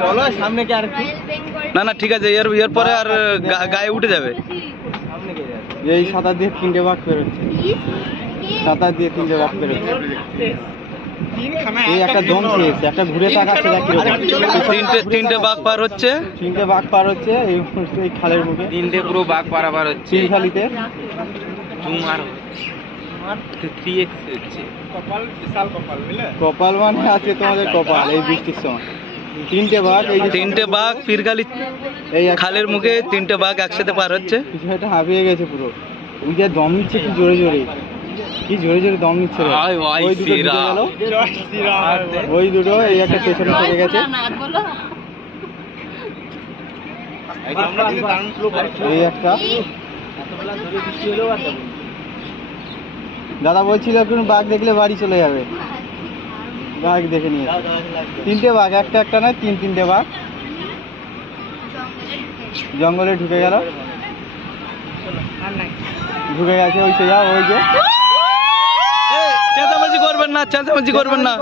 চলো সামনে কি আর না না ঠিক আছে, এর পরে আর গায়ে উঠে যাবে। এই সাঁতার দিয়ে 3টে বাঘ বেরোচ্ছে, সাঁতার দিয়ে 3টে বাঘ বেরোচ্ছে। এই একটা দম খেয়েছে, একটা ঘুরে তাকাচ্ছে, 3টে বাঘ পার হচ্ছে, 3টে বাঘ পার হচ্ছে এই খালের মুখে। 3টে পুরো বাঘ পারাপার হচ্ছে চিলখালিতে। কপাল মানে আছে তোমাদের কপাল এই বৃষ্টির সময়। 3টে বাঘ, এই 3টে বাঘ পীরখালি এই খালের মুখে 3টে বাঘ একসাথে পার হচ্ছে। কিছু একটা হাঁপিয়ে গেছে পুরো। ওই যে দম নিচ্ছে কি জোরে জোরে, কি জোরে জোরে দম নিচ্ছে। ওই দুটো ঢুকে গেল, ওই দুটো এই একটা পেছনে চলে গেছে। এই একটা দাদা বলছিল এখন বাঘ দেখলে বাড়ি চলে যাবে, বাঘ দেখে নিয়ে। 3টে বাঘ, একটা নয় 3টে বাঘ জঙ্গলে ঢুকে গেল, ঢুকে গেছে। ওই যে চেঁচামেচি করবেন না, চেঁচামেচি করবেন না।